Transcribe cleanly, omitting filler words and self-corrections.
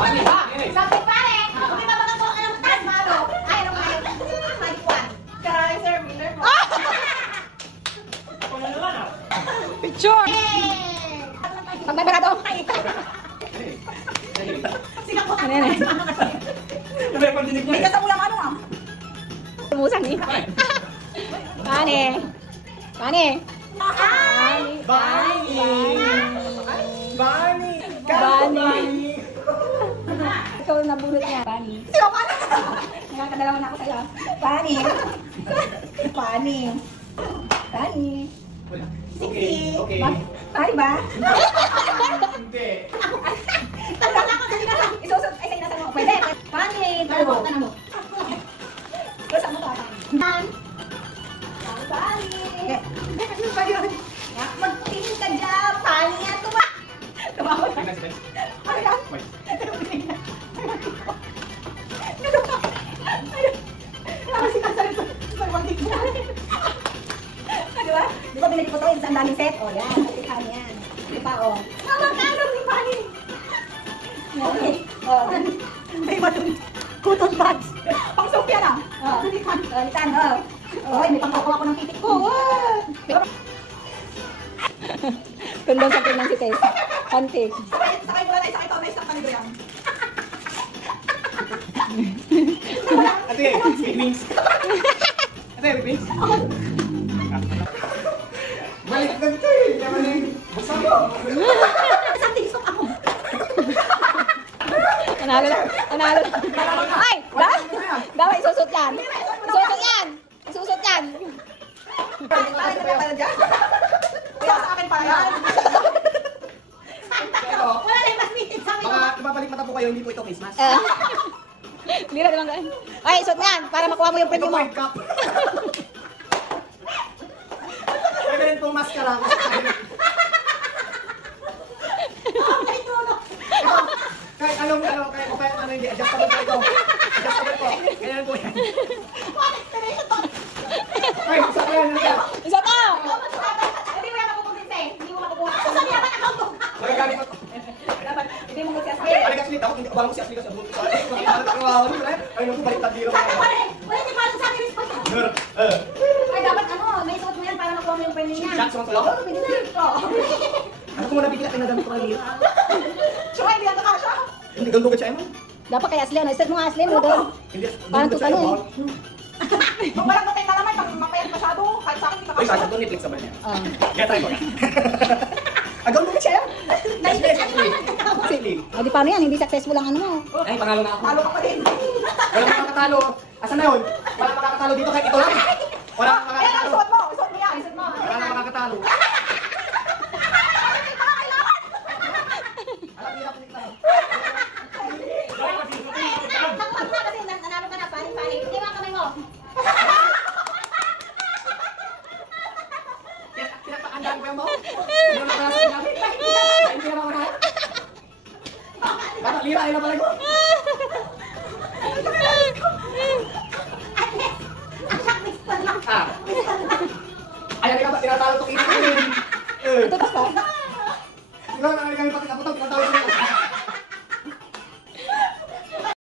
Sakit pare! Hindi ba baka ko ang tan malo? Ay, ano kayo? Magkuan. Karay sir, Miller mo. Picture! Pagbabarado ako kayo. Sigang ko. Ano yan eh? May katamulang ano ah. Tumusan eh. Pani. Pani. Bani. Ikaw ang nabulot niya. Bani. Nakakadalawa na ako sa'yo. Bani. Bani. Bani. Okay. Bani ba? Hindi. Tanda na ako, dali na lang. Isusot. Ay, sa'yo nasa mo. Pwede. Bani. Tanong mo. Gusto mo pa. Tan. Bani. Ano ba yun? Magtingin ka dyan. Pani yan. Tumawag. Ano yan? Di ba binili ko ito yung daming set? O yan, nasikaan yan. Di pa o. Magkano si Pani? O, may matun. Cotton buds. Pang Sofia na. O, litan. O, may pangkakuha ko ng titik ko. Kundong sakit ng si Tess. Pantik. Sakay mo lang, sakay to, may sakay ko yan. Ate, wings. Ate, wings. Balik ganito eh. Yaman yung basa mo. Something so ako. Analo na. Ay! Dawa, isusot yan. Isusot yan. Kaya sa akin pala yan. Wala na yung mas meeting sa akin. Baka tumabalik mata po kayo, hindi po ito Christmas. Lira naman ka. Ay, isot mo yan. Para makuha mo yung Ito premyo mo. point cup. Pwede rin pong maskara. Kahit anong hindi, adjustable po ito. Adjustable po. Ganyan po yan. Ay, isa po yan. Isot mo! Hindi mo yan mapupunta eh. Hindi mo makukuha. Ako sa niya ba account mo? Magagamit ko. Dapat, hindi mo mag-siya Balik kasi ako, hindi ko si Ashley kasi abot ko. Ay, naku, baliktad dito. Sabi ko rin. Wala si Palo sa akin. Ay, dapat ano, may suot mo yan para makuha mo yung premyo niya. Shots mo sa'yo? Oo, pwede na. Ano ko muna bigla pinadamit ko kanina? Tsaka hindi yan nakasya. Hindi, ganito ka siya, Dapat kay Aslen. Isot mo nga Aslen mo doon. Parang tutalo eh. Pag walang matay na naman, pag mapayat masyado, kahit sa akin hindi Uy, nakasya. sana doon, i-flex naman niya. Ah. Kaya try ko yan. Agaw mo ka siya? Naisip ka naman. Sige. O di paano yan? Hindi successful ang ano mo. Ay, panalo na ako. Talo ka pa din. Wala makakatalo. Asan na yun? Wala makakatalo dito kahit ito lang. Wala Yan ang makakatalo. suot mo. Suot mo yan. Suot mo. Wala makakatalo. Takpan mo na kasi nanalo ka na. Paning-paning. Hindi mo ang kamay mo. Kinapakandaan ko yung mo. Hindi mo na pala sinabi. Hindi mo na pala. Bata, lira, ayun na pala ko. Ayan, tinatalo ito. Ito basta. Ikaw na kami pati kaputang, tinatalo ito.